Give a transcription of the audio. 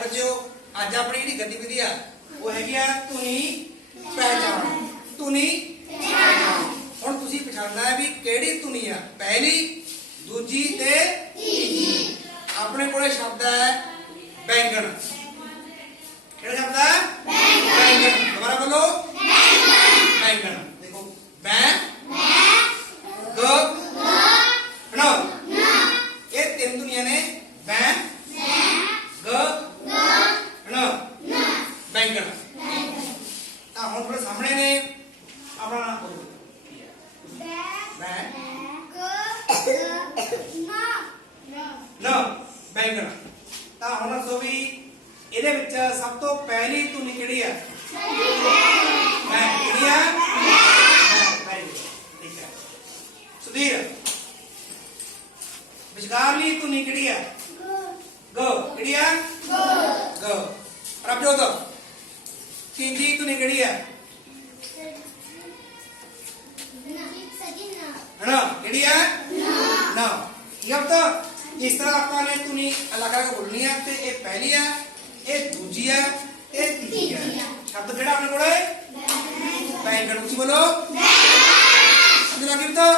ਬੱਚਿਓ ਅੱਜ ਆਪਣੀ ਜਿਹੜੀ ਗਤੀਵਿਧੀ ਆ ਉਹ ਹੈਗੀ ਆ ਧੁਨੀ ਪਹਿਚਾਣ ਧੁਨੀ ਪਹਿਚਾਣ ਹੁਣ ਤੁਸੀਂ ਪਛਾਣਨਾ ਹੈ ਵੀ ਕਿਹੜੀ ਧੁਨੀ ਆ ਪਹਿਲੀ ਦੂਜੀ ਤੇ ਤੀਜੀ ਆਪਣੇ ਕੋਲੇ ਸ਼ਬਦ ਹੈ ਬੈਂਗਣ ਕਿਹੜਾ ਸ਼ਬਦ ਹੈ ਬੈਂਗਣ ਦੁਬਾਰਾ ਬੋਲੋ ਬੈਂਗਣ ਦੇਖੋ ਬੈਂ ਗ ਣ ਇਹ ਤਿੰਨ ਦੁਨੀਆਂ ਨੇ ਬੈਂਗਣ ਤਾਂ ਹੁਣ ਤੁਹਾਡੇ ਸਾਹਮਣੇ ਨੇ ਆਪਣਾ ਨਾਮ ਬੋਲੋ ਬੈਂ ਨ ਬੈਂਗਣ ਤਾਂ ਹੁਣ ਦੱਸੋ ਵੀ ਇਹਦੇ ਵਿੱਚ ਸਭ ਤੋਂ ਪਹਿਲੀ ਧੁਨੀ ਕਿਹੜੀ ਹੈ ਮੈਂ ਕਿਹੜੀ ਹੈ ਮੈਂ very good, ਠੀਕ ਹੈ ਸੁਧੀਰ ਵਿਚਕਾਰਲੀ ਧੁਨੀ ਕਿਹੜੀ ਹੈ ਗ ਕਿਹੜੀ ਹੈ ਗ ਪ੍ਰਭਜੋਤ ਤੀਜੀ ਧੁਨੀ ਕਿਹੜੀ ਹੈ ਹਣਾ ਕਿਹੜੀ ਹੈ ਨਾ ਇਹ ਅਬ ਤਾਂ ਇਸ ਤਰ੍ਹਾਂ ਆਪਾਂ ਨੇ ਧੁਨੀ ਅਲੱਗ ਅਲੱਗ ਬੋਲਣੀ ਹੈ ਤੇ ਇਹ ਪਹਿਲੀ ਹੈ ਇਹ ਦੂਜੀ ਹੈ ਇਹ ਤੀਜੀ ਹੈ ਸ਼ਬਦ ਕਿਹੜਾ ਆਪਣੇ ਕੋਲ ਹੈ ਬੈਂਗਣ ਉੱਚੀ ਬੋਲੋ ਸਮਝ ਲੱਗੀ ਤਾਂ